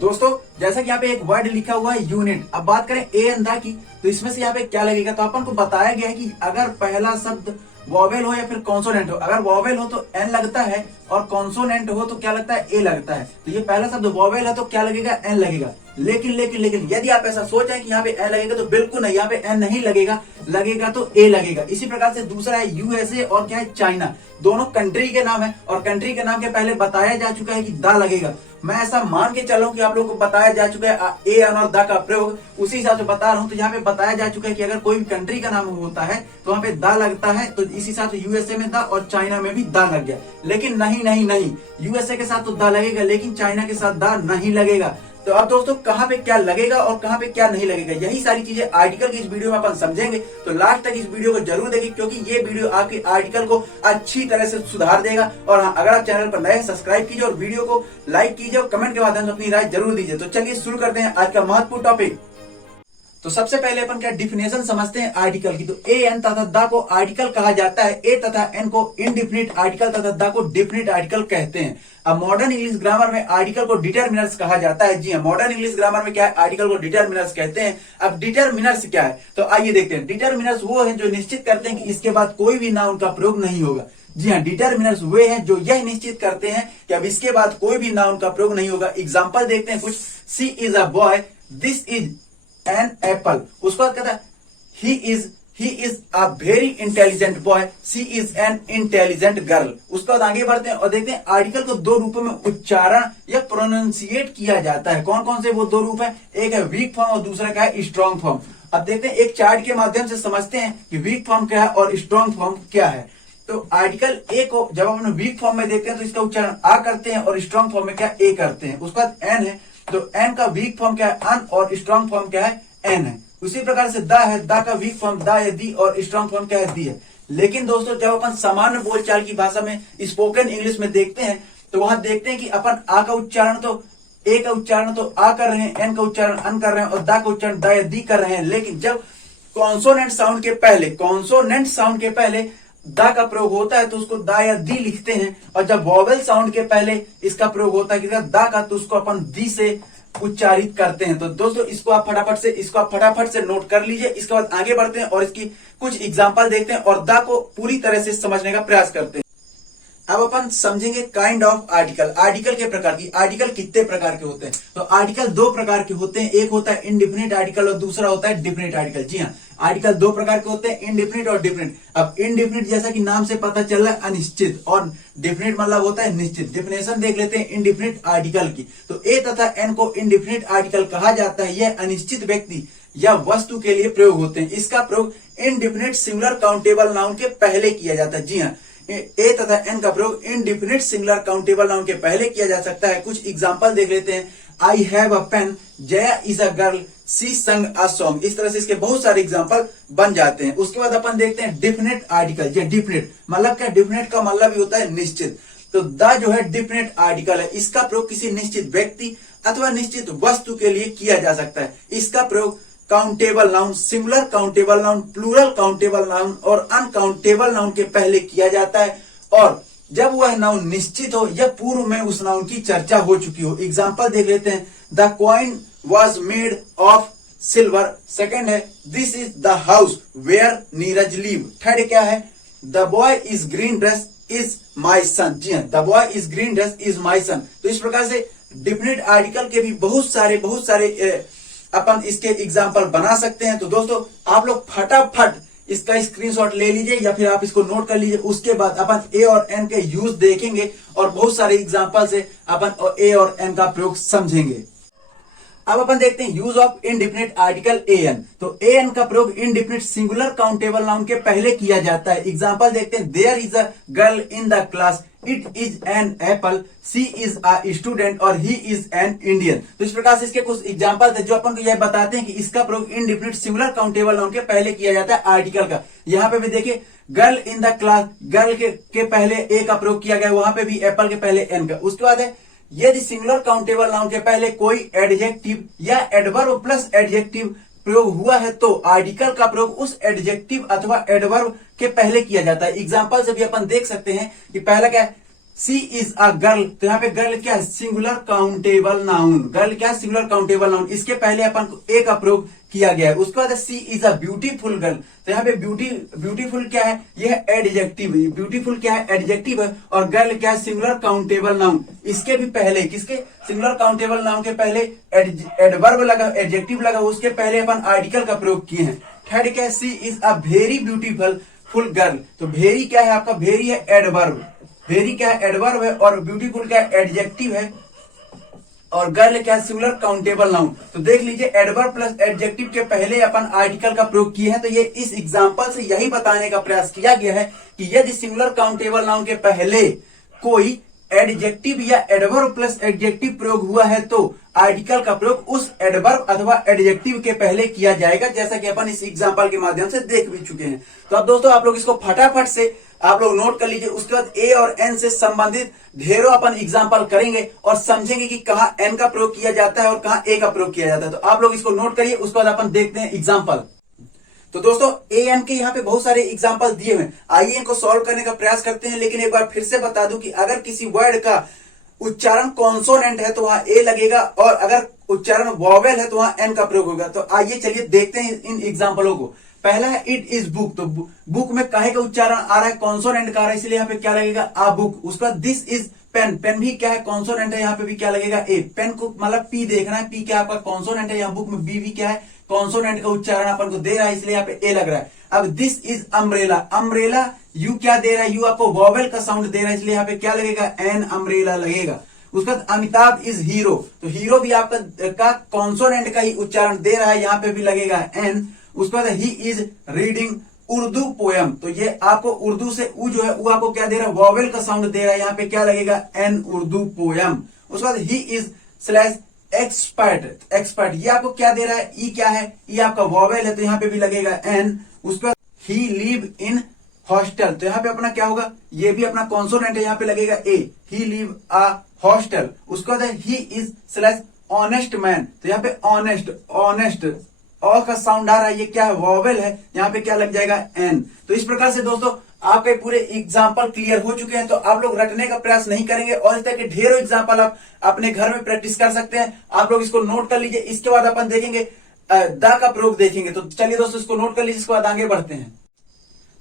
दोस्तों जैसा कि यहाँ पे एक वर्ड लिखा हुआ है यूनिट। अब बात करें ए अंधा की, तो इसमें से यहाँ पे क्या लगेगा, तो अपन को बताया गया है कि अगर पहला शब्द वॉवेल हो या फिर कॉन्सोनेंट हो, अगर वॉवेल हो तो एन लगता है और कॉन्सोनेंट हो तो क्या लगता है, ए लगता है। तो ये पहला शब्द वॉवेल है तो क्या लगेगा, एन लगेगा। लेकिन लेकिन लेकिन यदि आप ऐसा सोच रहे हैं कि यहाँ पे एन लगेगा, तो बिल्कुल नहीं, यहाँ पे एन नहीं लगेगा, लगेगा तो ए लगेगा। इसी प्रकार से दूसरा है यूएसए और क्या है, चाइना। दोनों कंट्री के नाम है और कंट्री के नाम के पहले बताया जा चुका है कि दा लगेगा। मैं ऐसा मान के चलूं कि आप लोगों को बताया जा चुका है ए एन और दा का प्रयोग, उसी हिसाब से बता रहा हूं। तो यहाँ पे बताया जा चुका है कि अगर कोई भी कंट्री का नाम होता है तो वहां पे दा लगता है, तो इसी हिसाब से यूएसए में दा और चाइना में भी दा लग गया। लेकिन नहीं नहीं नहीं, यूएसए के साथ तो दा लगेगा लेकिन चाइना के साथ दा नहीं लगेगा। तो अब दोस्तों कहाँ पे क्या लगेगा और कहाँ पे क्या नहीं लगेगा, यही सारी चीजें आर्टिकल की इस वीडियो में अपन समझेंगे। तो लास्ट तक इस वीडियो को जरूर देखिए, क्योंकि ये वीडियो आपके आर्टिकल को अच्छी तरह से सुधार देगा। और हाँ, अगर आप चैनल पर नए हैं सब्सक्राइब कीजिए और वीडियो को लाइक कीजिए और कमेंट के माध्यम से अपनी राय जरूर दीजिए। तो चलिए शुरू करते हैं आज का महत्वपूर्ण टॉपिक। तो सबसे पहले अपन क्या डिफिनेशन समझते हैं आर्टिकल की। तो ए एन तथा दा को आर्टिकल कहा जाता है, ए तथा एन को इनडिफिनिट आर्टिकल तथा दा को डिफिनिट आर्टिकल कहते हैं। अब मॉडर्न इंग्लिश ग्रामर में आर्टिकल को डिटरमिनर्स कहा जाता है। जी हाँ, मॉडर्न इंग्लिश ग्रामर में क्या है, आर्टिकल को डिटरमिनर्स कहते हैं। अब डिटरमिनर्स क्या है, तो आइए देखते हैं। डिटरमिनर्स वो है जो निश्चित करते हैं कि इसके बाद कोई भी नाउन का प्रयोग नहीं होगा। जी हाँ, डिटरमिनर्स वे हैं जो यह निश्चित करते हैं कि अब इसके बाद कोई भी नाउन का प्रयोग नहीं होगा। एग्जाम्पल देखते हैं कुछ। She is a boy, this is an apple. उसके बाद कहता है he is a very intelligent boy, she is an intelligent girl. उसके बाद आगे बढ़ते हैं और देखते हैं आर्टिकल को दो रूपों में उच्चारण या प्रोनाउंसिएट किया जाता है। कौन कौन से वो दो रूप है, एक है वीक फॉर्म और दूसरा क्या है, स्ट्रॉन्ग फॉर्म। अब देखते हैं एक चार्ट के माध्यम से समझते हैं कि वीक फॉर्म क्या है और स्ट्रॉन्ग फॉर्म क्या है। तो आर्टिकल ए को जब हम वीक फॉर्म में देखते हैं तो इसका उच्चारण आ करते हैं और स्ट्रॉन्ग फॉर्म में क्या ए करते हैं। उसके बाद एन है, तो एन का वीक फॉर्म क्या है, अन, और स्ट्रॉन्ग फॉर्म क्या है, एन है। उसी प्रकार से दा है, दा का वीक फॉर्म दा है, दी, और स्ट्रॉन्ग फॉर्म क्या है, दी है। लेकिन दोस्तों जब अपन सामान्य बोलचाल की भाषा में स्पोकन इंग्लिश में देखते हैं तो वहां देखते हैं कि अपन आ का उच्चारण तो ए का उच्चारण तो आ कर रहे हैं, एन का उच्चारण अन कर रहे हैं और दा का उच्चारण दा या दी कर रहे हैं। लेकिन जब कॉन्सोनेंट साउंड के पहले दा का प्रयोग होता है तो उसको दा या दी लिखते हैं, और जब वॉवेल साउंड के पहले इसका प्रयोग होता है दा का, तो उसको अपन दी से उच्चारित करते हैं। तो दोस्तों इसको आप फटाफट से नोट कर लीजिए। इसके बाद आगे बढ़ते हैं और इसकी कुछ एग्जांपल देखते हैं और दा को पूरी तरह से समझने का प्रयास करते हैं। अब अपन समझेंगे काइंड ऑफ आर्टिकल, आर्टिकल के प्रकार की। आर्टिकल कितने प्रकार के होते हैं, तो आर्टिकल दो प्रकार के होते हैं, एक होता है इनडिफिनिट आर्टिकल और दूसरा होता है डिफिनिट आर्टिकल। जी हाँ, आर्टिकल दो प्रकार के होते हैं, इनडिफिनिट और डिफिनिट। अब इनडिफिनिट जैसा कि नाम से पता चल रहा है अनिश्चित, और डिफिनिट मतलब होता है निश्चित। डिफिनेशन देख लेते हैं इनडिफिनिट आर्टिकल की। तो ए तथा एन को इनडिफिनिट आर्टिकल कहा जाता है। यह अनिश्चित व्यक्ति या वस्तु के लिए प्रयोग होते हैं। इसका प्रयोग इनडिफिनिट सिंगुलर काउंटेबल नाउन के पहले किया जाता है। जी हाँ, ए तथा एन का प्रयोग इनडिफिनिट सिंगुलर काउंटेबल नाउन के पहले किया जा सकता है। कुछ एग्जांपल देख लेते हैं। I have a pen, Jaya is a girl, she sang a song. इस तरह से इसके बहुत सारे एग्जांपल बन जाते हैं। उसके बाद अपन देखते हैं डिफिनिट आर्टिकल। ये डिफिनिट मतलब क्या, डिफिनिट का मतलब भी होता है निश्चित। तो द जो है डिफिनिट आर्टिकल है। इसका प्रयोग किसी निश्चित व्यक्ति अथवा निश्चित वस्तु के लिए किया जा सकता है। इसका प्रयोग countable noun, singular countable noun, plural countable noun और अनकाउंटेबल नाउन के पहले किया जाता है, और जब वह नाउन निश्चित हो या पूर्व में उस नाउन की चर्चा हो चुकी हो। एग्जांपल देख लेते हैं। The coin was made of silver. Second है this is the house where Neeraj live. Third क्या है, the boy is green dress is my son. जी हाँ, the boy is green dress is my son. तो इस प्रकार से डिफिनिट आर्टिकल के भी बहुत सारे अपन इसके एग्जाम्पल बना सकते हैं। तो दोस्तों आप लोग फटाफट इसका स्क्रीनशॉट ले लीजिए या फिर आप इसको नोट कर लीजिए। उसके बाद अपन ए और एन के यूज देखेंगे और बहुत सारे एग्जाम्पल से अपन ए और एन का प्रयोग समझेंगे। अब अपन देखते हैं use of indefinite article a an. तो ए एन का प्रयोग इनडिफिनिट सिंगुलर काउंटेबल नाउन के पहले किया जाता है। एग्जांपल देखते हैं। There is a girl in the class, it is an apple, she is a student और ही इज एन इंडियन। तो इस प्रकार से इसके कुछ एग्जांपल है जो अपन को यह बताते हैं कि इसका प्रयोग इनडिफिनिट सिंगुलर काउंटेबल नाउन के पहले किया जाता है आर्टिकल का। यहाँ पे भी देखिए girl in the class, girl के पहले ए का प्रयोग किया गया, वहां पे भी एप्पल के पहले एन का। उसके बाद है यदि सिंगुलर काउंटेबल नाउन के पहले कोई एडजेक्टिव या एडवर्ब प्लस एडजेक्टिव प्रयोग हुआ है तो आर्टिकल का प्रयोग उस एडजेक्टिव अथवा एडवर्ब के पहले किया जाता है। एग्जांपल से भी अपन देख सकते हैं कि पहला क्या है, सी इज अ गर्ल, तो यहाँ पे गर्ल क्या है, सिंगुलर काउंटेबल नाउन। गर्ल क्या है, सिंगुलर काउंटेबल नाउन। इसके पहले अपन को ए का प्रयोग किया गया है। उसके बाद सी इज अ ब्यूटीफुल गर्ल, तो यहाँ पे ब्यूटीफुल क्या है, यह एडजेक्टिव। ब्यूटीफुल क्या है, एडजेक्टिव है। और गर्ल क्या है, सिंगुलर काउंटेबल नाउन। इसके भी पहले, किसके, सिंगुलर काउंटेबल नाउन के पहले एडवर्ब लगा, एडजेक्टिव लगा, उसके पहले अपन आर्टिकल का प्रयोग किए हैं। थर्ड क्या है, she is a very beautiful full girl, तो वेरी क्या है आपका, वेरी है एडवर्ब, वेरी क्या है, एडवर्ब है। और ब्यूटीफुल क्या है, एडजेक्टिव है। और गर्ल क्या है, सिंगुलर काउंटेबल नाउन। तो देख लीजिए, एडवर्ब प्लस एडजेक्टिव के पहले अपन आर्टिकल का प्रयोग किए हैं। तो ये इस एग्जांपल से यही बताने का प्रयास किया गया है कि यदि सिंगुलर काउंटेबल नाउन के पहले कोई एडजेक्टिव या एडवर्ब प्लस एडजेक्टिव प्रयोग हुआ है तो आर्टिकल का प्रयोग उस एडवर्ब अथवा एडजेक्टिव के पहले किया जाएगा, जैसा कि अपन इस एग्जांपल के माध्यम से देख भी चुके हैं। तो अब दोस्तों आप लोग इसको फटाफट से आप लोग नोट कर लीजिए। उसके बाद ए और एन से संबंधित ढेरों अपन एग्जांपल करेंगे और समझेंगे कि कहाँ एन का प्रयोग किया जाता है और कहाँ ए का प्रयोग किया जाता है। तो आप लोग इसको नोट करिए, उसके बाद अपन देखते हैं एग्जाम्पल। तो दोस्तों ए एन के यहाँ पे बहुत सारे एग्जाम्पल दिए हुए हैं, आइए इनको सॉल्व करने का प्रयास करते हैं। लेकिन एक बार फिर से बता दूं कि अगर किसी वर्ड का उच्चारण कॉन्सोनेंट है तो वहां ए लगेगा, और अगर उच्चारण वॉवेल है तो वहां एन का प्रयोग होगा। तो आइए चलिए देखते हैं इन एग्जाम्पलों को। पहला है इट इज बुक, तो बुक में काहे का उच्चारण आ रहा है, कॉन्सोनेंट का आ रहा है, इसलिए यहाँ पे क्या लगेगा, आ बुक। उसके बाद दिस इज पेन, पेन भी क्या है, कॉन्सोनेंट है, यहाँ पे भी क्या लगेगा, ए। पेन को मतलब पी देखना है, पी क्या आपका कॉन्सोनेंट है, यहाँ बुक में बी भी क्या है, कॉन्सोनेंट का उच्चारण अपन को दे रहा है, इसलिए यहाँ पे ए लग रहा है। अब this is umbrella, umbrella you क्या दे रहा है, यू आपको वॉवेल का साउंड दे रहा है, इसलिए यहाँ पे क्या लगेगा, एन अम्ब्रेला लगेगा। उसके बाद अमिताभ इज हीरो, तो हीरो भी आपका कॉन्सोनेंट का ही उच्चारण दे रहा है, यहाँ पे भी लगेगा एन। उसके बाद he is reading Urdu poem, तो ये आपको उर्दू से उ जो है वो आपको क्या दे रहा है, वॉवेल का साउंड दे रहा है, यहाँ पे क्या लगेगा, एन उर्दू पोयम। उसके बाद he is slash expert, expert ये आपको क्या दे रहा है, ई क्या है, ई आपका वॉवेल है, तो यहाँ पे भी लगेगा एन। उसके बाद ही लिव इन हॉस्टल, तो यहाँ पे अपना क्या होगा, ये भी अपना कॉन्सोनेंट है, यहाँ पे लगेगा ए, ही लिव अ हॉस्टल। उसके बाद he is slash honest man, तो यहाँ पे ऑनेस्ट, ऑनेस्ट और का साउंड आ रहा है, ये क्या है, वॉवेल है, यहाँ पे क्या लग जाएगा, एन। तो इस प्रकार से दोस्तों आपके पूरे एग्जाम्पल क्लियर हो चुके हैं। तो आप लोग रटने का प्रयास नहीं करेंगे और इस तरह के ढेरों एग्जाम्पल आप अपने घर में प्रैक्टिस कर सकते हैं। आप लोग इसको नोट कर लीजिए। इसके बाद अपन देखेंगे द का प्रयोग देखेंगे। तो चलिए दोस्तों इसको नोट कर लीजिए, इसके बाद आगे बढ़ते हैं।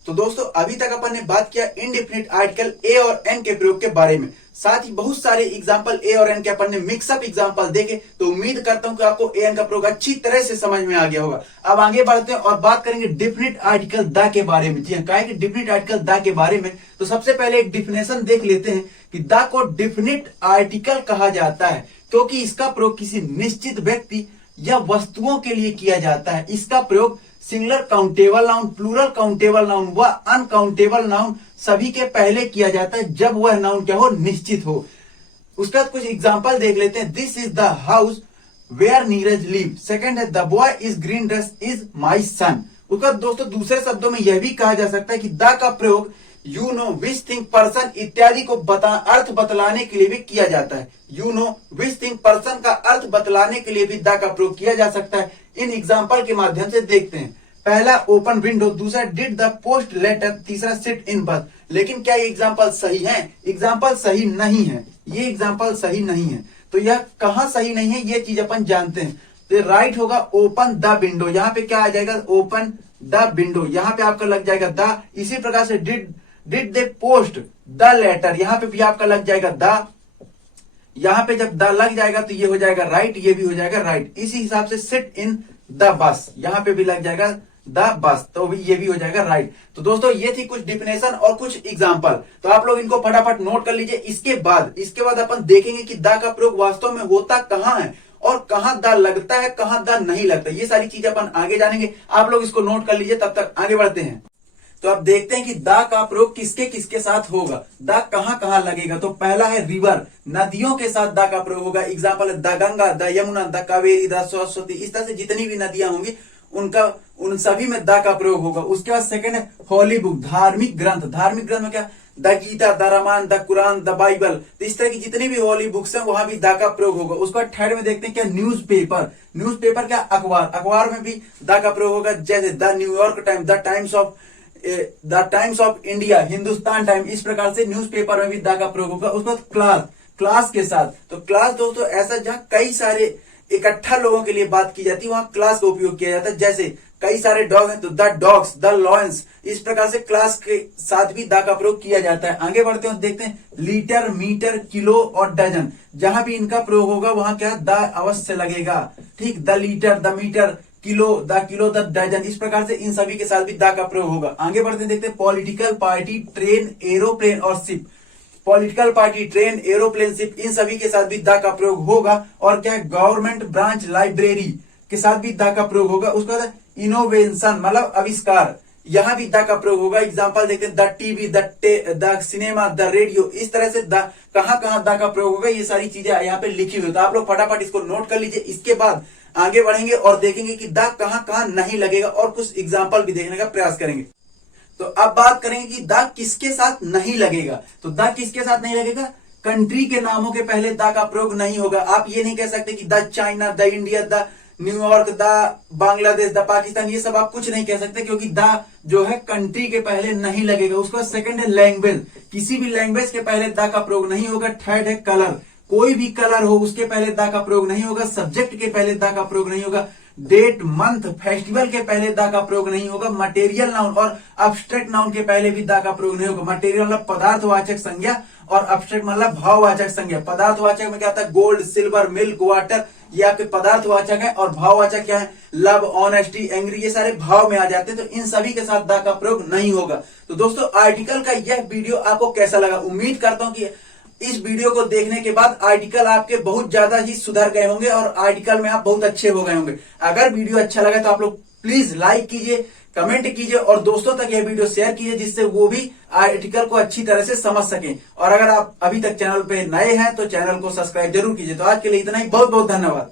तो दोस्तों अभी तक अपन ने बात किया इनडेफिनिट आर्टिकल ए और एन के प्रयोग के बारे में, साथ ही बहुत सारे एग्जाम्पल ए और एन के अपन ने मिक्सअप एग्जाम्पल देखे। तो उम्मीद करता हूं कि आपको ए एन का प्रयोग अच्छी तरह से समझ में आ गया होगा। अब आगे बढ़ते हैं और बात करेंगे डिफिनिट आर्टिकल द के बारे में। जी हाँ, कहा है कि डिफिनिट आर्टिकल द के बारे में। तो सबसे पहले एक डिफिनेशन देख लेते हैं कि द को डिफिनिट आर्टिकल कहा जाता है क्योंकि इसका प्रयोग किसी निश्चित व्यक्ति या वस्तुओं के लिए किया जाता है। इसका प्रयोग singular countable noun, plural countable noun व अनकाउंटेबल नाउन सभी के पहले किया जाता है जब वह नाउन क्या हो, निश्चित हो। उसका कुछ एग्जांपल देख लेते हैं। This is the house where Neeraj live. Second है the boy is green dress is my son. उसका दोस्तों दूसरे शब्दों में यह भी कहा जा सकता है कि द का प्रयोग you know, which thing, person इत्यादि को अर्थ बतलाने के लिए भी किया जाता है। You know, which thing, person का अर्थ बतलाने के लिए भी द का प्रयोग किया जा सकता है। इन एग्जाम्पल के माध्यम से देखते हैं। पहला ओपन विंडो, दूसरा डिड द पोस्ट लेटर, तीसरा सिट इन बस। लेकिन क्या ये एग्जाम्पल सही है? एग्जाम्पल सही नहीं है, ये एग्जाम्पल सही नहीं है। तो यह कहां सही नहीं है ये चीज अपन जानते हैं। तो राइट होगा ओपन द विंडो, यहाँ पे क्या आ जाएगा, ओपन द विंडो, यहाँ पे आपका लग जाएगा द। इसी प्रकार से did they post the letter, यहाँ पे भी आपका लग जाएगा द। यहाँ पे जब द लग जाएगा तो ये हो जाएगा राइट, ये भी हो जाएगा राइट। इसी हिसाब से सिट इन द बस, यहाँ पे भी लग जाएगा द बस, तो ये भी हो जाएगा राइट। तो दोस्तों ये थी कुछ डिफिनेशन और कुछ एग्जाम्पल। तो आप लोग इनको फटाफट नोट कर लीजिए। इसके बाद अपन देखेंगे कि द का प्रयोग वास्तव में होता कहाँ है और कहाँ द लगता है, कहाँ द नहीं लगता। ये सारी चीजें अपन आगे जानेंगे। आप लोग इसको नोट कर लीजिए, तब तक आगे बढ़ते हैं। तो अब देखते हैं कि द का प्रयोग किसके किसके साथ होगा, द कहां कहां लगेगा। तो पहला है रिवर, नदियों के साथ द का प्रयोग होगा। एग्जाम्पल है the Ganga, the Yamuna, the Kaveri, the Saraswati. इस तरह से जितनी भी नदियां होंगी उन सभी में द का प्रयोग होगा। उसके बाद सेकंड है होली बुक, धार्मिक ग्रंथ। धार्मिक ग्रंथ में क्या, the Gita, the Ramayana, the Quran, the Bible. तो इस तरह की जितनी भी होली बुक्स हैं वहां भी द का प्रयोग होगा। उसके बाद थर्ड में देखते हैं क्या, न्यूज़पेपर। न्यूज़पेपर क्या, अखबार। अखबार में भी द का प्रयोग होगा, जैसे the New York times, the times of the times of India, Hindustan time, इस प्रकार से न्यूज़पेपर में भी द का प्रयोग होगा। उसके बाद क्लास, क्लास के साथ, तो क्लास दोस्तों ऐसा जहां कई सारे इकट्ठा लोगों के लिए बात की जाती है वहां क्लास का उपयोग किया जाता है। जैसे कई सारे डॉग हैं तो द डॉग्स, द लॉयंस, इस प्रकार से क्लास के साथ भी द का प्रयोग किया जाता है। आगे बढ़ते हैं, देखते हैं लीटर, मीटर, किलो और डजन, जहां भी इनका प्रयोग होगा वहां क्या द अवश्य लगेगा। ठीक, the litre, the metre, kilo, the dozen, इस प्रकार से इन सभी के साथ भी द का प्रयोग होगा। आगे बढ़ते हैं, देखते हैं पॉलिटिकल पार्टी, ट्रेन, एरोप्लेन और ship. Political party, train, aeroplane, ship, इन सभी के साथ भी द का प्रयोग होगा। और क्या है, गवर्नमेंट ब्रांच, लाइब्रेरी के साथ भी द का प्रयोग होगा। उसके बाद इनोवेशन मतलब आविष्कार, यहां भी द का प्रयोग होगा। एग्जांपल देखते हैं, the TV, the cinema, the radio, इस तरह से द कहां कहां द का प्रयोग होगा ये सारी चीजें यहाँ पे लिखी हुई, तो आप लोग फटाफट इसको नोट कर लीजिए। इसके बाद आगे बढ़ेंगे और देखेंगे कि द कहां कहां नहीं लगेगा और कुछ एग्जाम्पल भी देखने का प्रयास करेंगे। तो अब बात करेंगे कि द किसके साथ नहीं लगेगा। तो द किसके साथ नहीं लगेगा, कंट्री के नामों के पहले द का प्रयोग नहीं होगा। आप ये नहीं कह सकते कि the China, the India, the New York, the Bangladesh, the Pakistan, ये सब आप कुछ नहीं कह सकते क्योंकि द जो है कंट्री के पहले नहीं लगेगा। उसका सेकंड है लैंग्वेज, किसी भी लैंग्वेज के पहले द का प्रयोग नहीं होगा। थर्ड है कलर, कोई भी कलर हो उसके पहले द का प्रयोग नहीं होगा। सब्जेक्ट के पहले द का प्रयोग नहीं होगा। डेट, मंथ, फेस्टिवल के पहले द का प्रयोग नहीं होगा। मटेरियल नाउन और अब्स्ट्रैक्ट नाउन के पहले भी द का प्रयोग नहीं होगा। मटेरियल मतलब पदार्थवाचक संज्ञा और अब्स्ट्रैक्ट मतलब भाववाचक संज्ञा। पदार्थवाचक में क्या आता है, गोल्ड, सिल्वर, मिल्क, वाटर, ये आपके पदार्थवाचक है। और भाववाचक क्या है, लव, ऑनेस्टी, एंग्री, ये सारे भाव में आ जाते हैं। तो इन सभी के साथ द का प्रयोग नहीं होगा। तो दोस्तों आर्टिकल का यह वीडियो आपको कैसा लगा, उम्मीद करता हूं कि इस वीडियो को देखने के बाद आर्टिकल आपके बहुत ज्यादा ही सुधर गए होंगे और आर्टिकल में आप बहुत अच्छे हो गए होंगे। अगर वीडियो अच्छा लगा तो आप लोग प्लीज लाइक कीजिए, कमेंट कीजिए और दोस्तों तक यह वीडियो शेयर कीजिए जिससे वो भी आर्टिकल को अच्छी तरह से समझ सकें। और अगर आप अभी तक चैनल पे नए हैं तो चैनल को सब्सक्राइब जरूर कीजिए। तो आज के लिए इतना ही, बहुत बहुत धन्यवाद।